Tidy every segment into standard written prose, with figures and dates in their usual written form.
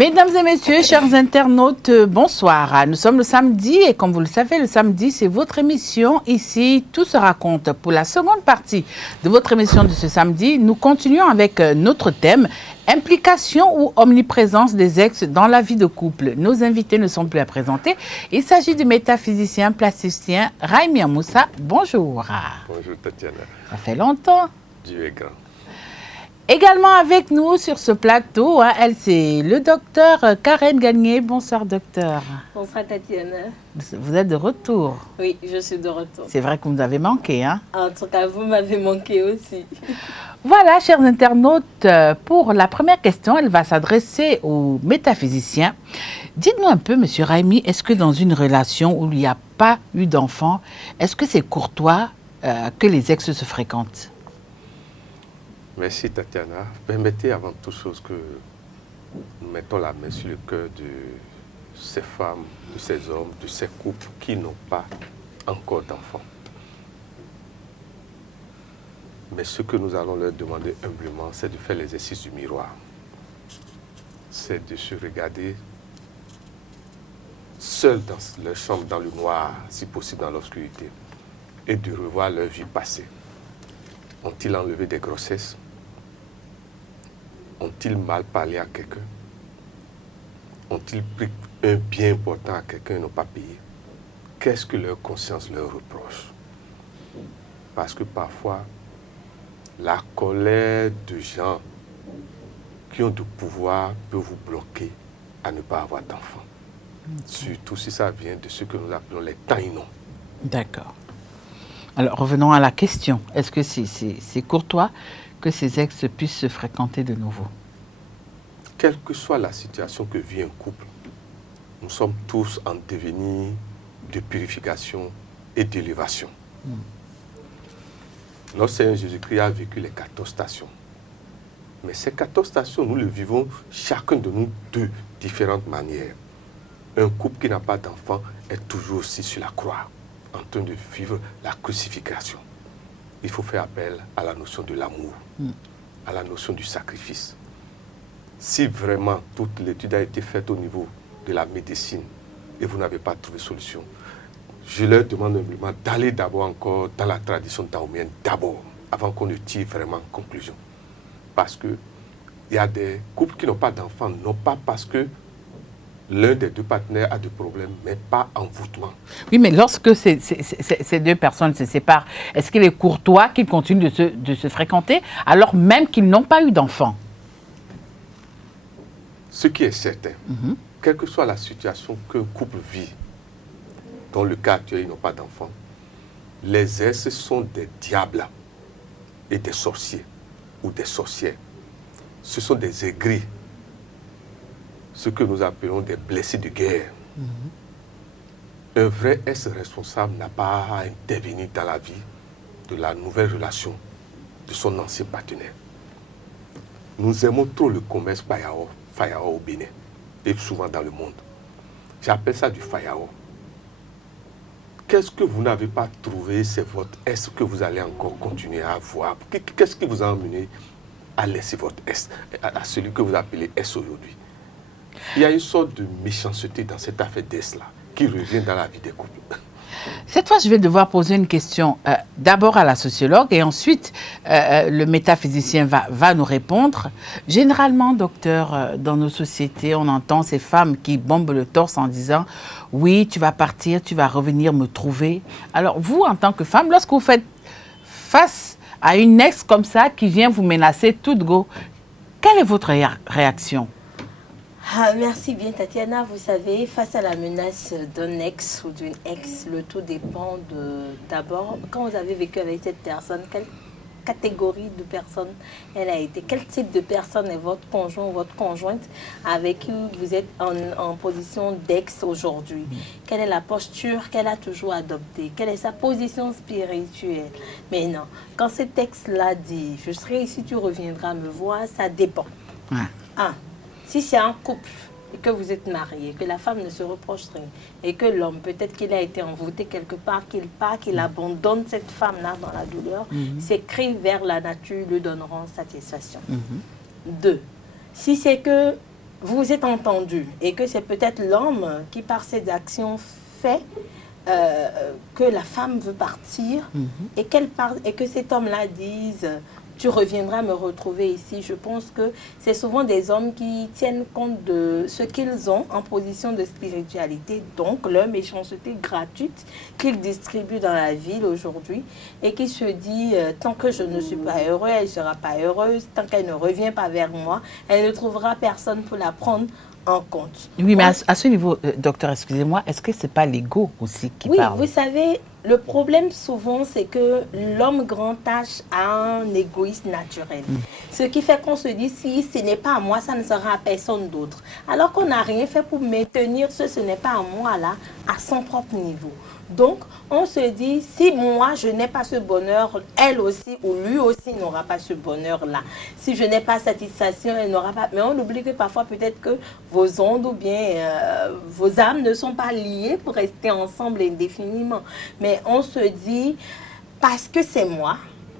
Mesdames et messieurs, chers internautes, bonsoir. Nous sommes le samedi et comme vous le savez, le samedi, c'est votre émission. Ici, tout se raconte. Pour la seconde partie de votre émission de ce samedi, nous continuons avec notre thème, implication ou omniprésence des ex dans la vie de couple. Nos invités ne sont plus à présenter. Il s'agit du métaphysicien plasticien Raimi Moussa. Bonjour. Bonjour Tatiana. Ça fait longtemps. Dieu est grand. Également avec nous sur ce plateau, elle c'est le docteur Karen Gagné. Bonsoir docteur. Bonsoir Tatiana. Vous êtes de retour. Oui, je suis de retour. C'est vrai que vous nous avez manqué, hein? En tout cas, vous m'avez manqué aussi. Voilà, chers internautes, pour la première question, elle va s'adresser aux métaphysiciens. Dites-nous un peu, monsieur Raimi, est-ce que dans une relation où il n'y a pas eu d'enfant, est-ce que c'est courtois que les ex se fréquentent? Merci Tatiana. Permettez avant toute chose que nous mettons la main sur le cœur de ces femmes, de ces hommes, de ces couples qui n'ont pas encore d'enfants. Mais ce que nous allons leur demander humblement, c'est de faire l'exercice du miroir. C'est de se regarder seuls dans leur chambre, dans le noir, si possible dans l'obscurité, et de revoir leur vie passée. Ont-ils enlevé des grossesses? Ont-ils mal parlé à quelqu'un? Ont-ils pris un bien important à quelqu'un et n'ont pas payé? Qu'est-ce que leur conscience leur reproche? Parce que parfois, la colère de gens qui ont du pouvoir peut vous bloquer à ne pas avoir d'enfants. Surtout si ça vient de ce que nous appelons les taïnons. D'accord. Alors, revenons à la question. Est-ce que c'est courtois que ces ex puissent se fréquenter de nouveau? Quelle que soit la situation que vit un couple, nous sommes tous en devenir de purification et d'élévation. Notre Seigneur Jésus-Christ a vécu les 14 stations. Mais ces 14 stations, nous les vivons chacun de nous de différentes manières. Un couple qui n'a pas d'enfant est toujours aussi sur la croix, en train de vivre la crucifixion. Il faut faire appel à la notion de l'amour, à la notion du sacrifice. Si vraiment toute l'étude a été faite au niveau de la médecine et vous n'avez pas trouvé solution, je leur demande humblement d'aller d'abord encore dans la tradition daomienne, d'abord, avant qu'on ne tire vraiment conclusion. Parce qu'il y a des couples qui n'ont pas d'enfants, non pas parce que l'un des deux partenaires a des problèmes, mais pas envoûtement. Oui, mais lorsque ces deux personnes se séparent, est-ce qu'il est courtois qu'ils continuent de se fréquenter alors même qu'ils n'ont pas eu d'enfants? Ce qui est certain, quelle que soit la situation qu'un couple vit, dans le cas actuel, ils n'ont pas d'enfants, les ex sont des diables et des sorciers ou des sorcières. Ce sont des aigris, ce que nous appelons des blessés de guerre. Un vrai ex-responsable n'a pas à intervenir dans la vie de la nouvelle relation de son ancien partenaire. Nous aimons trop le commerce Fayao au Bénin et souvent dans le monde. J'appelle ça du Fayao. Qu'est-ce que vous n'avez pas trouvé, c'est votre ex que vous allez encore continuer à avoir? Qu'est-ce qui vous a amené à laisser votre ex, à celui que vous appelez ex aujourd'hui? Il y a une sorte de méchanceté dans cette affaire d'ex-là qui revient dans la vie des couples. Cette fois, je vais devoir poser une question d'abord à la sociologue et ensuite le métaphysicien va nous répondre. Généralement, docteur, dans nos sociétés, on entend ces femmes qui bombent le torse en disant « Oui, tu vas partir, tu vas revenir me trouver ». Alors, vous, en tant que femme, lorsque vous faites face à une ex comme ça qui vient vous menacer toute go, quelle est votre réaction? Merci bien Tatiana. Vous savez, face à la menace d'un ex ou d'une ex, le tout dépend d'abord, quand vous avez vécu avec cette personne, quelle catégorie de personne elle a été, quel type de personne est votre conjoint ou votre conjointe avec qui vous êtes en position d'ex aujourd'hui. Quelle est la posture qu'elle a toujours adoptée, quelle est sa position spirituelle. Mais non, quand cet ex-là dit « je serai ici, tu reviendras me voir », ça dépend. Si c'est un couple et que vous êtes mariés, que la femme ne se reproche rien et que l'homme, peut-être qu'il a été envoûté quelque part, qu'il part, qu'il abandonne cette femme-là dans la douleur, ses cris vers la nature lui donneront satisfaction. 2. Si c'est que vous vous êtes entendu et que c'est peut-être l'homme qui, par ses actions, fait que la femme veut partir et que cet homme-là dise tu reviendras me retrouver ici. Je pense que c'est souvent des hommes qui tiennent compte de ce qu'ils ont en position de spiritualité, donc leur méchanceté gratuite qu'ils distribuent dans la ville aujourd'hui et qui se dit tant que je ne suis pas heureux, elle ne sera pas heureuse, tant qu'elle ne revient pas vers moi, elle ne trouvera personne pour la prendre en compte. Oui, mais à ce niveau, docteur, excusez-moi, est-ce que ce n'est pas l'ego aussi qui parle? Oui, vous savez, le problème souvent, c'est que l'homme grand H a un égoïsme naturel. Ce qui fait qu'on se dit, si ce n'est pas à moi, ça ne sera à personne d'autre. Alors qu'on n'a rien fait pour maintenir ce n'est pas à moi là, à son propre niveau. Donc, on se dit, si moi, je n'ai pas ce bonheur, elle aussi ou lui aussi n'aura pas ce bonheur-là. Si je n'ai pas satisfaction, elle n'aura pas... Mais on oublie que parfois, peut-être que vos ondes ou bien vos âmes ne sont pas liées pour rester ensemble indéfiniment. Mais on se dit, parce que c'est moi,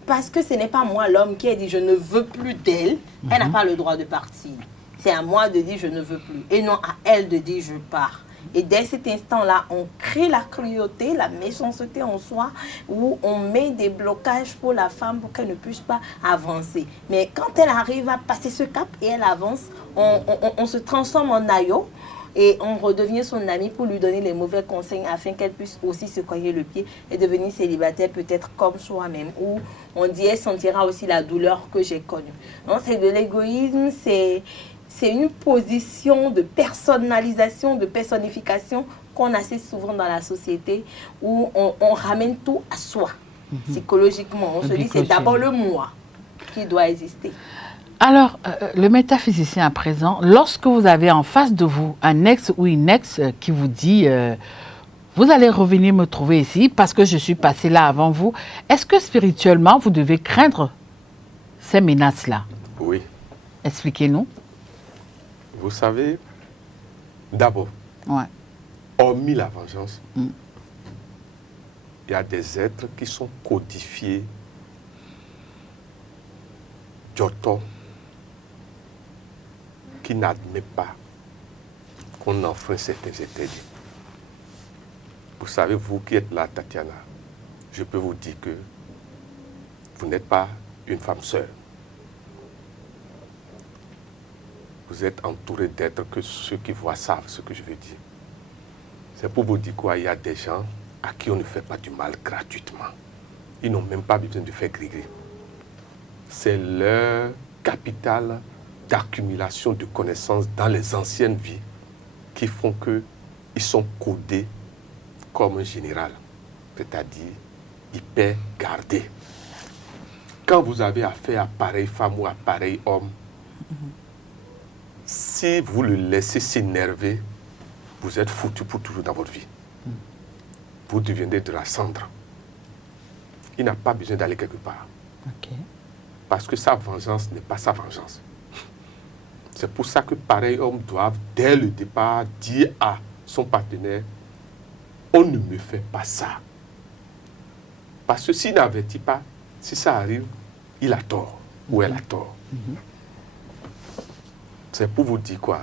parce que ce n'est pas moi l'homme qui a dit, je ne veux plus d'elle, elle n'a pas le droit de partir. C'est à moi de dire, je ne veux plus. Et non à elle de dire, je pars. Et dès cet instant-là, on crée la cruauté, la méchanceté en soi, où on met des blocages pour la femme pour qu'elle ne puisse pas avancer. Mais quand elle arrive à passer ce cap et elle avance, on se transforme en aïeau et on redevient son ami pour lui donner les mauvais conseils afin qu'elle puisse aussi se cogner le pied et devenir célibataire peut-être comme soi-même. Ou on dit elle sentira aussi la douleur que j'ai connue. Donc c'est de l'égoïsme, c'est une position de personnalisation, de personnification qu'on assiste souvent dans la société où on ramène tout à soi, psychologiquement. On se dit c'est d'abord le moi qui doit exister. Alors, le métaphysicien à présent, lorsque vous avez en face de vous un ex ou une ex qui vous dit vous allez revenir me trouver ici parce que je suis passé là avant vous, est-ce que spirituellement vous devez craindre ces menaces-là? Oui. Expliquez-nous. Vous savez, d'abord, hormis la vengeance, il y a des êtres qui sont codifiés d'Oto, qui n'admettent pas qu'on enfreint certains interdits. Vous savez, vous qui êtes là, Tatiana, je peux vous dire que vous n'êtes pas une femme seule. Vous êtes entouré d'êtres que ceux qui voient savent ce que je veux dire. C'est pour vous dire quoi, il y a des gens à qui on ne fait pas du mal gratuitement. Ils n'ont même pas besoin de faire gris-gris. C'est leur capital d'accumulation de connaissances dans les anciennes vies qui font qu'ils sont codés comme un général, c'est-à-dire hyper gardés. Quand vous avez affaire à pareille femme ou à pareil homme, si vous le laissez s'énerver, vous êtes foutu pour toujours dans votre vie. Vous deviendrez de la cendre. Il n'a pas besoin d'aller quelque part. Parce que sa vengeance n'est pas sa vengeance. C'est pour ça que pareil homme doivent, dès le départ, dire à son partenaire, on ne me fait pas ça. Parce que s'il n'avertit pas, si ça arrive, il a tort ou elle a tort. C'est pour vous dire quoi?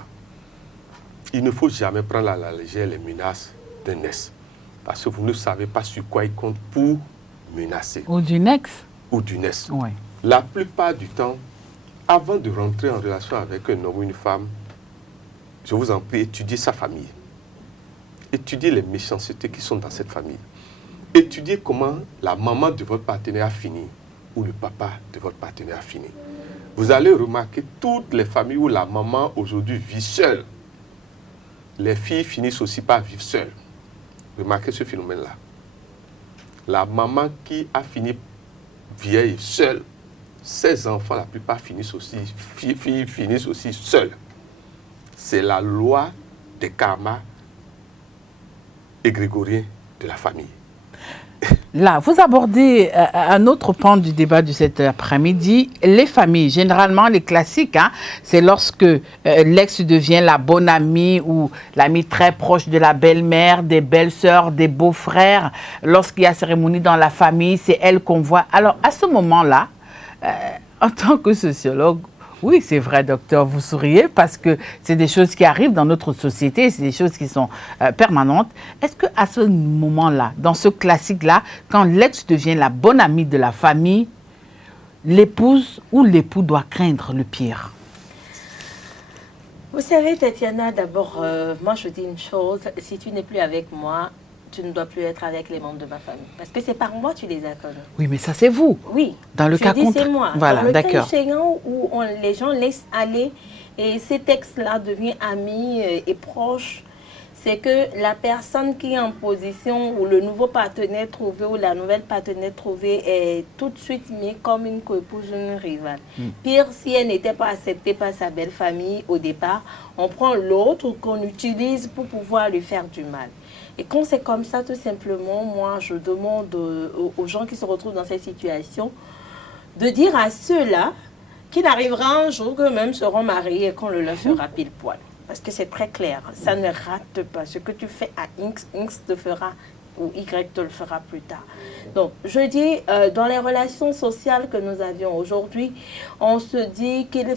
Il ne faut jamais prendre à la légère les menaces d'un ex. Parce que vous ne savez pas sur quoi il compte pour menacer. Ou d'une ex. Ou d'une ex. Oui. La plupart du temps, avant de rentrer en relation avec un homme ou une femme, je vous en prie, étudiez sa famille. Étudiez les méchancetés qui sont dans cette famille. Étudiez comment la maman de votre partenaire a fini ou le papa de votre partenaire a fini. Vous allez remarquer toutes les familles où la maman aujourd'hui vit seule. Les filles finissent aussi par vivre seules. Remarquez ce phénomène-là. La maman qui a fini vieille, seule, ses enfants, la plupart finissent aussi, finissent aussi seuls. C'est la loi des karmas égrégoriens de la famille. Là, vous abordez un autre pan du débat de cet après-midi, les familles. Généralement, les classiques, hein, c'est lorsque l'ex devient la bonne amie ou l'amie très proche de la belle-mère, des belles-sœurs, des beaux-frères. Lorsqu'il y a cérémonie dans la famille, c'est elle qu'on voit. Alors, à ce moment-là, en tant que sociologue, Oui, c'est vrai, docteur, vous souriez parce que c'est des choses qui arrivent dans notre société, c'est des choses qui sont permanentes. Est-ce qu'à ce moment-là, dans ce classique-là, quand l'ex devient la bonne amie de la famille, l'épouse ou l'époux doit craindre le pire? Vous savez, Tatiana, d'abord, moi je dis une chose, si tu n'es plus avec moi, tu ne dois plus être avec les membres de ma famille. Parce que c'est par moi que tu les as connus. Oui, mais ça c'est vous. Oui. Dans le Tu cas dis contre... c'est moi. Voilà, dans le cas d'accord. échéant où les gens laissent aller et ces textes-là deviennent amis et proches, c'est que la personne qui est en position ou le nouveau partenaire trouvé ou la nouvelle partenaire trouvée est tout de suite mis comme une coépouse ou une rivale. Pire, si elle n'était pas acceptée par sa belle famille au départ, on prend l'autre qu'on utilise pour pouvoir lui faire du mal. Et quand c'est comme ça, tout simplement, moi, je demande aux gens qui se retrouvent dans cette situation de dire à ceux-là qu'il arrivera un jour qu'eux-mêmes seront mariés et qu'on le leur fera pile poil. Parce que c'est très clair, ça ne rate pas. Ce que tu fais à X, X te fera ou Y te le fera plus tard. Donc, je dis, dans les relations sociales que nous avions aujourd'hui, on se dit qu'il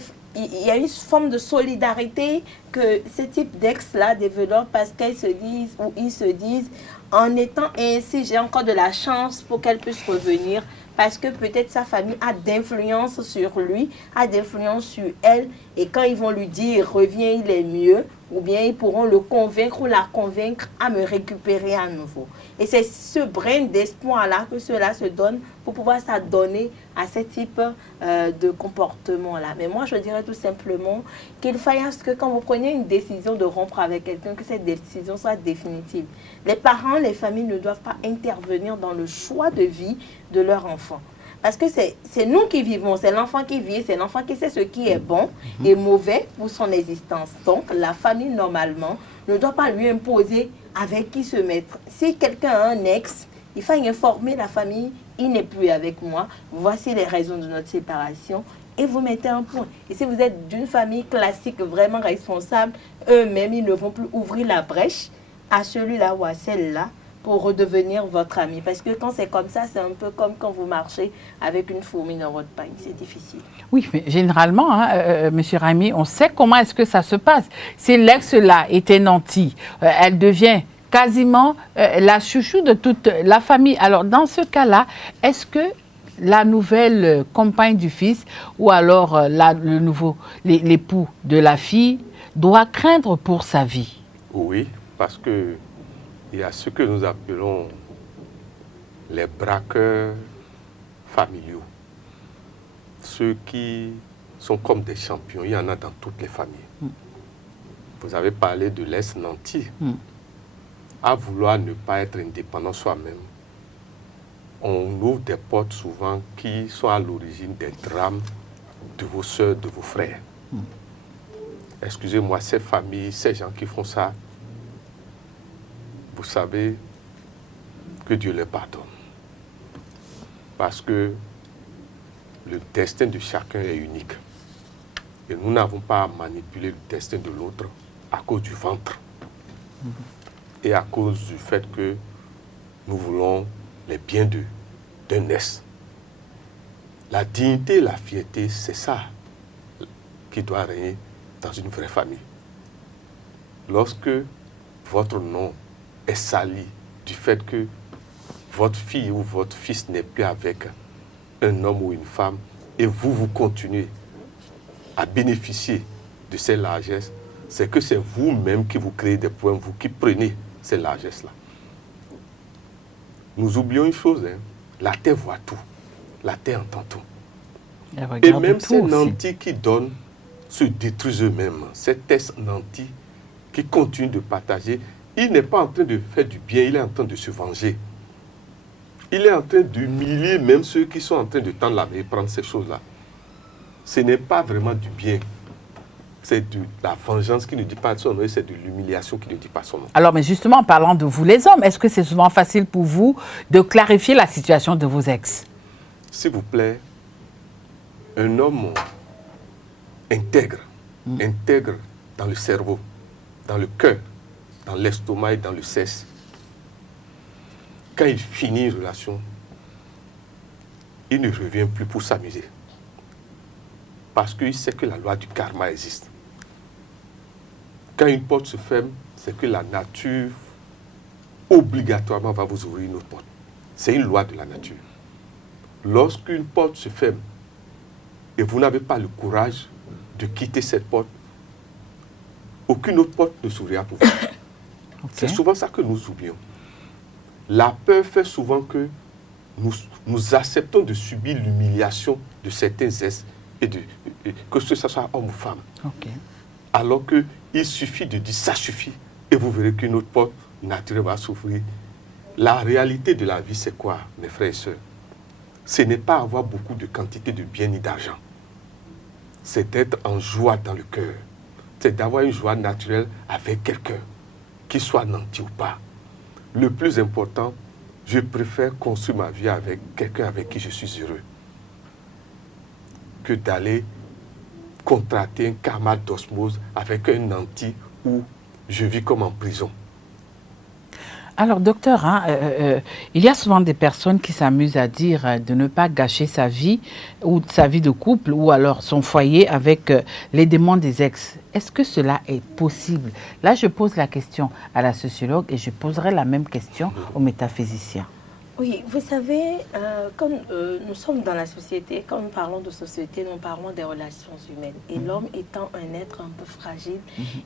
y a une forme de solidarité que ce type d'ex-là développe parce qu'elles se disent ou ils se disent, en étant ainsi, j'ai encore de la chance pour qu'elle puisse revenir parce que peut-être sa famille a d'influence sur lui, a d'influence sur elle, et quand ils vont lui dire reviens, il est mieux, ou bien ils pourront le convaincre ou la convaincre à me récupérer à nouveau. Et c'est ce brin d'espoir-là que cela se donne pour pouvoir s'adonner à ce type de comportement-là. Mais moi, je dirais tout simplement qu'il faille à ce que quand vous preniez une décision de rompre avec quelqu'un, que cette décision soit définitive. Les parents, les familles ne doivent pas intervenir dans le choix de vie de leur enfant. Parce que c'est nous qui vivons, c'est l'enfant qui vit, c'est l'enfant qui sait ce qui est bon et mauvais pour son existence. Donc, la famille, normalement, ne doit pas lui imposer avec qui se mettre. Si quelqu'un a un ex, il faut informer la famille, il n'est plus avec moi, voici les raisons de notre séparation, et vous mettez un point. Et si vous êtes d'une famille classique, vraiment responsable, eux-mêmes, ils ne vont plus ouvrir la brèche à celui-là ou à celle-là pour redevenir votre ami. Parce que quand c'est comme ça, c'est un peu comme quand vous marchez avec une fourmi dans votre pagne. C'est difficile. Oui, mais généralement, hein, Monsieur Rami, on sait comment est-ce que ça se passe. Si l'ex-là était nantie, elle devient quasiment la chouchou de toute la famille. Alors, dans ce cas-là, est-ce que la nouvelle compagne du fils ou alors l'époux de la fille doit craindre pour sa vie? Oui, parce que il y a ce que nous appelons les braqueurs familiaux. Ceux qui sont comme des champions. Il y en a dans toutes les familles. Vous avez parlé de l'ex-nanti. À vouloir ne pas être indépendant soi-même, on ouvre des portes souvent qui sont à l'origine des drames de vos soeurs, de vos frères. Excusez-moi, ces familles, ces gens qui font ça, vous savez que Dieu les pardonne. Parce que le destin de chacun est unique. Et nous n'avons pas à manipuler le destin de l'autre à cause du ventre. Et à cause du fait que nous voulons les biens d'un ex. La dignité et la fierté, c'est ça qui doit régner dans une vraie famille. Lorsque votre nom est sali du fait que votre fille ou votre fils n'est plus avec un homme ou une femme et vous continuez à bénéficier de ces largesses, c'est que c'est vous-même qui vous créez des problèmes, vous qui prenez ces largesses-là. Nous oublions une chose, hein, la terre voit tout, la terre entend tout. Et même ces nantis qui donnent se détruisent eux-mêmes. Ces tests nantis qui continuent de partager, il n'est pas en train de faire du bien, il est en train de se venger. Il est en train d'humilier même ceux qui sont en train de tendre la main et prendre ces choses-là. Ce n'est pas vraiment du bien. C'est de la vengeance qui ne dit pas son nom, c'est de l'humiliation qui ne dit pas son nom. Alors, mais justement, en parlant de vous les hommes, est-ce que c'est souvent facile pour vous de clarifier la situation de vos ex? S'il vous plaît, un homme intègre dans le cerveau, dans le cœur, dans l'estomac et dans le sexe. Quand il finit une relation, il ne revient plus pour s'amuser. parce qu'il sait que la loi du karma existe. Quand une porte se ferme, c'est que la nature obligatoirement va vous ouvrir une autre porte. C'est une loi de la nature. Lorsqu'une porte se ferme et vous n'avez pas le courage de quitter cette porte, aucune autre porte ne s'ouvrira pour vous. Okay. C'est souvent ça que nous oublions. La peur fait souvent que nous acceptons de subir l'humiliation de certains êtres, que ce soit homme ou femme. Okay. Alors qu'il suffit de dire ça suffit et vous verrez qu'une autre porte naturelle va s'ouvrir. La réalité de la vie, c'est quoi, mes frères et sœurs? Ce n'est pas avoir beaucoup de quantité de biens ni d'argent. C'est d'être en joie dans le cœur. C'est d'avoir une joie naturelle avec quelqu'un, qu'il soit nanti ou pas. Le plus important, je préfère construire ma vie avec quelqu'un avec qui je suis heureux que d'aller contracter un karma d'osmose avec un nanti où je vis comme en prison. Alors, docteur, il y a souvent des personnes qui s'amusent à dire de ne pas gâcher sa vie ou sa vie de couple ou alors son foyer avec les démons des ex. Est-ce que cela est possible? Là, je pose la question à la sociologue et je poserai la même question au métaphysicien. Oui, vous savez, comme nous sommes dans la société, quand nous parlons de société, nous parlons des relations humaines. Et l'homme étant un être un peu fragile,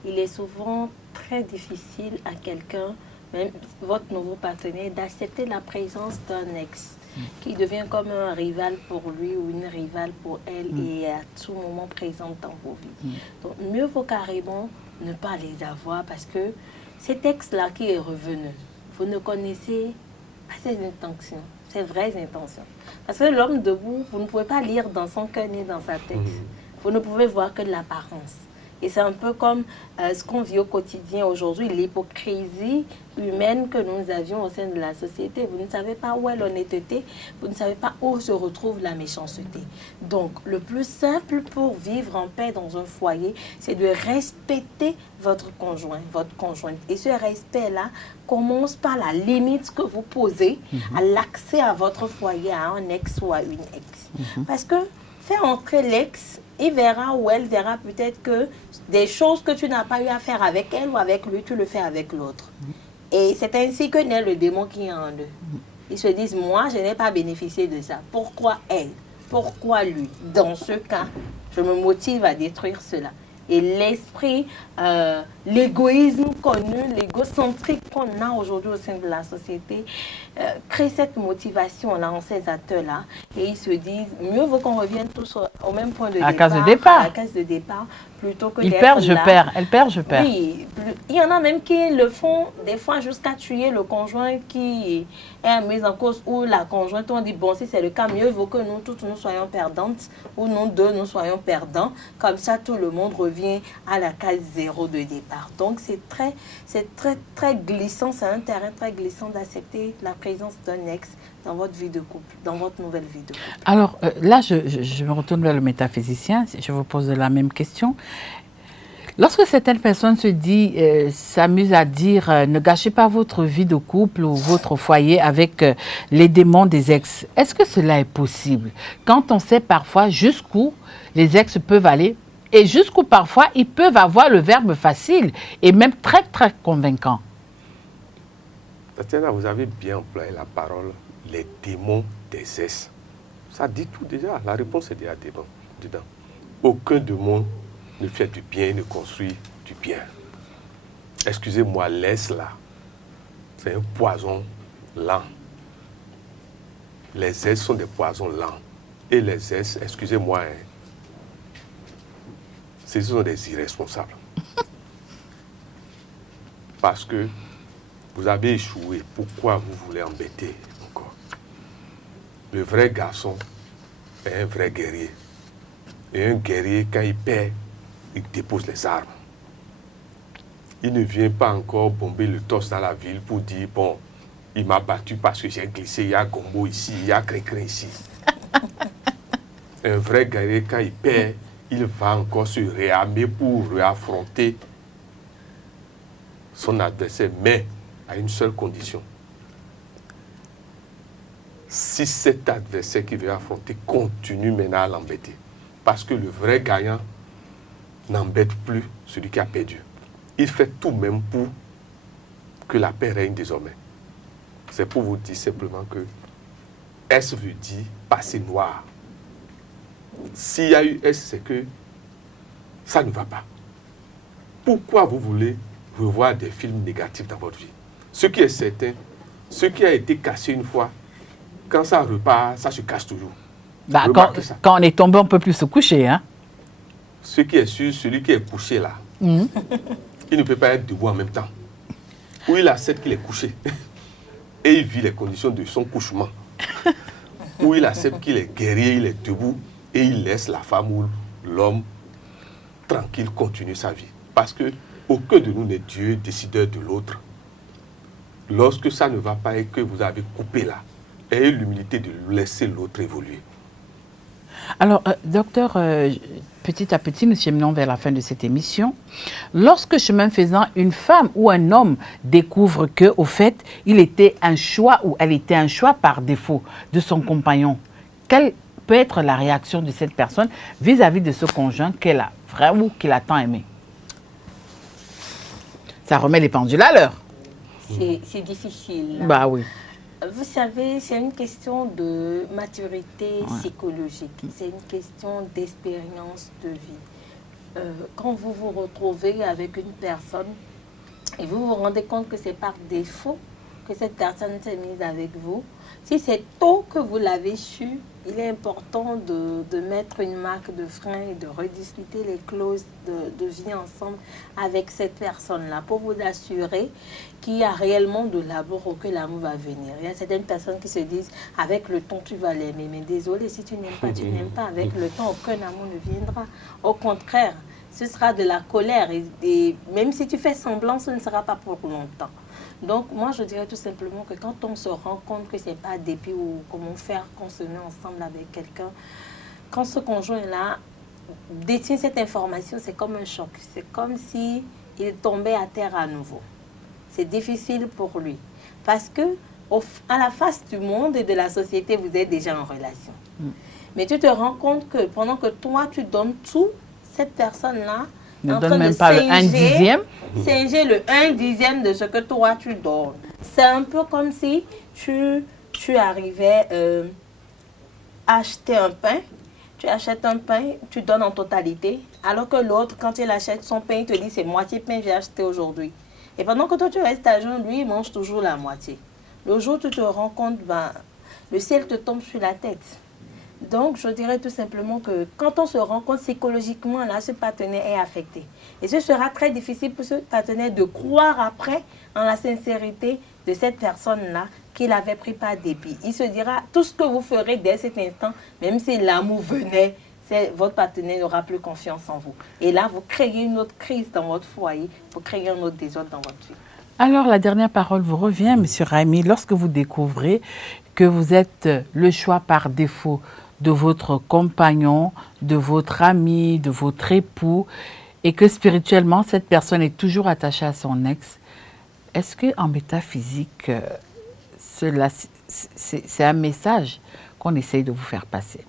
il est souvent très difficile à quelqu'un, même votre nouveau partenaire, d'accepter la présence d'un ex qui devient comme un rival pour lui ou une rivale pour elle et est à tout moment présente dans vos vies. Donc, mieux vaut carrément ne pas les avoir parce que cet ex-là qui est revenu, vous ne connaissez pas ses intentions, ses vraies intentions. Parce que l'homme debout, vous ne pouvez pas lire dans son cœur ni dans sa tête. Vous ne pouvez voir que de l'apparence. Et c'est un peu comme ce qu'on vit au quotidien aujourd'hui, l'hypocrisie humaine que nous avions au sein de la société. Vous ne savez pas où est l'honnêteté, vous ne savez pas où se retrouve la méchanceté. Donc, le plus simple pour vivre en paix dans un foyer, c'est de respecter votre conjoint, votre conjointe. Et ce respect-là commence par la limite que vous posez à l'accès à votre foyer, à un ex ou à une ex. Parce que faire entrer l'ex, il verra ou elle verra peut-être que des choses que tu n'as pas eu à faire avec elle ou avec lui, tu le fais avec l'autre. Et c'est ainsi que naît le démon qui est en eux. Ils se disent, moi, je n'ai pas bénéficié de ça. Pourquoi elle? Pourquoi lui? Dans ce cas, je me motive à détruire cela. Et l'esprit, l'égoïsme connu, l'égocentrique qu'on a aujourd'hui au sein de la société, crée cette motivation-là en ces acteurs-là. Et ils se disent, mieux vaut qu'on revienne tous au même point de départ. À la case de départ, plutôt que il perd, je perds. Elle perd, je perds. Oui, il y en a même qui le font des fois jusqu'à tuer le conjoint qui est mis en cause ou la conjointe. On dit, bon, si c'est le cas, mieux vaut que nous toutes nous soyons perdantes ou nous deux nous soyons perdants. Comme ça, tout le monde revient à la case zéro de départ. Donc, c'est très glissant, c'est un terrain très glissant d'accepter la présence d'un ex dans votre vie de couple, dans votre nouvelle vie de couple. Alors, là, je me retourne vers le métaphysicien, je vous pose la même question. Lorsque certaines personnes s'amusent à dire ne gâchez pas votre vie de couple ou votre foyer avec les démons des ex, est-ce que cela est possible? Quand on sait parfois jusqu'où les ex peuvent aller et jusqu'où parfois ils peuvent avoir le verbe facile et même très, très convaincant. Tatiana, vous avez bien employé la parole les démons des ex. Ça dit tout déjà. La réponse est déjà dedans. Aucun démon ne fait du bien, ne construit du bien. Excusez-moi, l'es là, c'est un poison lent. Les es sont des poisons lents. Et les es, excusez-moi, ce sont des irresponsables. Parce que vous avez échoué. Pourquoi vous voulez embêter encore? Le vrai garçon est un vrai guerrier. Et un guerrier, quand il perd, il dépose les armes. Il ne vient pas encore bomber le torse dans la ville pour dire, bon, il m'a battu parce que j'ai glissé, il y a Gombo ici, il y a Cré-Cré ici. Un vrai guerrier, quand il perd, il va encore se réarmer pour réaffronter son adversaire, mais à une seule condition. Si cet adversaire qui veut affronter continue maintenant à l'embêter, parce que le vrai gagnant n'embête plus celui qui a perdu. Il fait tout même pour que la paix règne désormais. C'est pour vous dire simplement que S veut dire passé noir. S'il y a eu S, c'est que ça ne va pas. Pourquoi vous voulez revoir des films négatifs dans votre vie? Ce qui est certain, ce qui a été cassé une fois, quand ça repart, ça se casse toujours. Bah, quand on est tombé, on ne peut plus se coucher. Hein? Ce qui est sûr, celui qui est couché là, il ne peut pas être debout en même temps. Ou il accepte qu'il est couché et il vit les conditions de son couchement. Ou il accepte qu'il est guerrier, il est debout et il laisse la femme ou l'homme tranquille continuer sa vie. Parce que aucun de nous n'est Dieu décideur de l'autre. Lorsque ça ne va pas et que vous avez coupé là, ayez l'humilité de laisser l'autre évoluer. Alors, docteur, petit à petit, nous cheminons vers la fin de cette émission. Lorsque, chemin faisant, une femme ou un homme découvre que, au fait, il était un choix ou elle était un choix par défaut de son compagnon, quelle peut être la réaction de cette personne vis-à-vis de ce conjoint qu'elle a vraiment ou qu'il a tant aimé? Ça remet les pendules à l'heure. C'est difficile. Bah oui. Vous savez, c'est une question de maturité psychologique. C'est une question d'expérience de vie. Quand vous vous retrouvez avec une personne et vous vous rendez compte que c'est par défaut que cette personne s'est mise avec vous, si c'est tôt que vous l'avez su, il est important de mettre une marque de frein et de rediscuter les clauses de vie ensemble avec cette personne-là pour vous assurer qu'il y a réellement de l'amour ou que l'amour va venir. Il y a certaines personnes qui se disent avec le temps tu vas l'aimer, mais désolé, si tu n'aimes pas, tu n'aimes pas. Avec le temps, aucun amour ne viendra. Au contraire, ce sera de la colère et même si tu fais semblant, ce ne sera pas pour longtemps. Donc, moi, je dirais tout simplement que quand on se rend compte que ce n'est pas dépit ou comment faire qu'on se met ensemble avec quelqu'un, quand ce conjoint-là détient cette information, c'est comme un choc. C'est comme s'il tombait à terre à nouveau. C'est difficile pour lui. Parce que à la face du monde et de la société, vous êtes déjà en relation. Mais tu te rends compte que pendant que toi, tu donnes tout, cette personne-là ne donne même pas le 1/10. Singer le 1/10 de ce que toi tu donnes. C'est un peu comme si tu arrivais à acheter un pain. Tu achètes un pain, tu donnes en totalité. Alors que l'autre, quand il achète son pain, il te dit c'est moitié pain j'ai acheté aujourd'hui. Et pendant que toi tu restes à jeun, lui il mange toujours la moitié. Le jour où tu te rends compte, le ciel te tombe sur la tête. Donc, je dirais tout simplement que quand on se rend compte psychologiquement, là, ce partenaire est affecté. Et ce sera très difficile pour ce partenaire de croire après en la sincérité de cette personne-là qu'il avait pris par dépit. Il se dira, tout ce que vous ferez dès cet instant, même si l'amour venait, votre partenaire n'aura plus confiance en vous. Et là, vous créez une autre crise dans votre foyer, vous créez un autre désordre dans votre vie. Alors, la dernière parole vous revient, M. Raimi, lorsque vous découvrez que vous êtes le choix par défaut de votre compagnon, de votre ami, de votre époux, et que spirituellement, cette personne est toujours attachée à son ex, est-ce qu'en métaphysique, c'est un message qu'on essaye de vous faire passer?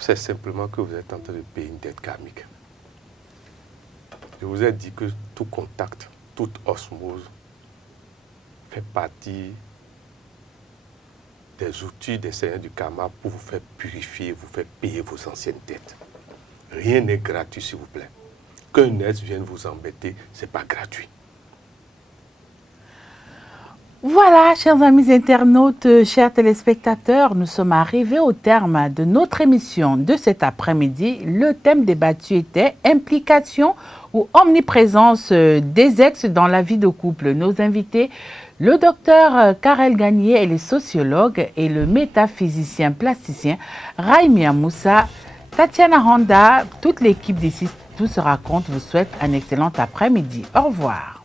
C'est simplement que vous êtes en train de payer une dette karmique. Je vous ai dit que tout contact, toute osmose fait partie des outils des seigneurs du karma pour vous faire purifier, vous faire payer vos anciennes dettes. Rien n'est gratuit, s'il vous plaît. Qu'un être vienne vous embêter, ce n'est pas gratuit. Voilà, chers amis internautes, chers téléspectateurs, nous sommes arrivés au terme de notre émission de cet après-midi. Le thème débattu était implication ou omniprésence des ex dans la vie de couple. Nos invités, le docteur Karel Gagné et les sociologues et le métaphysicien plasticien Raimi Amoussa, Tatiana Honda, toute l'équipe d'ici Tout se raconte vous souhaite un excellent après-midi. Au revoir.